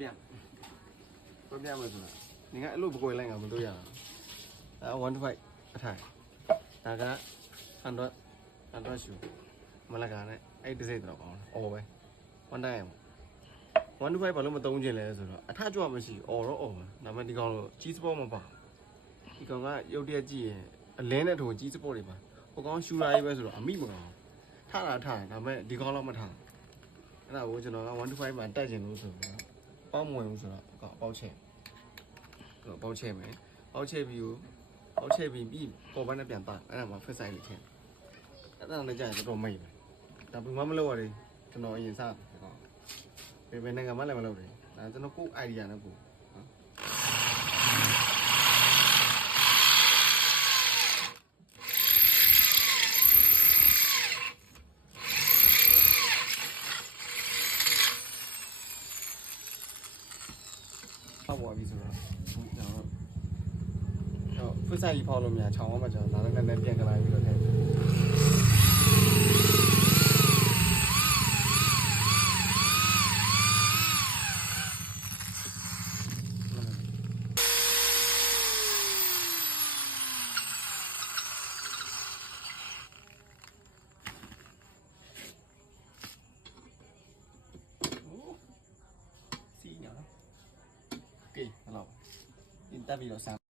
ပြတွက်ပြမယ်ဆိုတာ你看အဲ့လိုပကွယ်လိုက်ကမတို့ရအောင်အဲ1 to 5အထိုင်ဒါကဟန်တော့ဟန်တော့ရှူမလကနဲ့အဲ့တစ်စိတ်တော့ကောင်းတယ်အော်ပဲ1တိုင်း1 to 5ဘာလို့မသုံးချင်လဲဆိုတော့အထကြွမရှိအော်တော့အော်ပဲဒါပေမဲ့ဒီကောင်လို့ကြီးစပေါ်မပါဒီကောင်ကရုပ်တရက်ကြည့်ရင်အလင်းနဲ့ထုံကြီးစပေါ်တွေပါဟိုကောင်ရှူရာကြီးပဲဆိုတော့အမိမကောင်ထတာထတယ်ဒါပေမဲ့ဒီကောင်တော့မထအဲ့ဒါကိုကျွန်တော်က1 to 5မှာတက်ချင်လို့ဆိုတော့ ပေါင်းမဝင်ဘူးဆိုတော့အကောင်ပေါက်ချက်တော့ပေါက်ချက်မယ်ပေါက်ချက်ပြီးကိုပေါက်ချက်ပြီးပြီးပေါ်ပန်းနဲ့ပြန်တာအဲ့ဒါမှဖက်ဆိုင်လေးထည့်အဲ့ဒါလည်းကြာရင်တော်တော်မိတ်ပဲဒါဘယ်မှမလုပ်ရသေးကျွန်တော်အရင်စားဒီကောင်ဘယ်ဘယ်နိုင်ငံမှလည်းမလုပ်တယ်ဒါကျွန်တော်ကိုယ် idea နဲ့ကိုနော် ဖောက်ပေါ်ပြီဆိုတော့ကျွန်တော်တော့ဖက်ဆိုင်ကြီးဖောက်လို့မြန်ချောင်းအောင်မှကျွန်တော်နားနဲ့နဲ့ပြန်ကြလာပြီးတော့ထည့် စီးညာโอ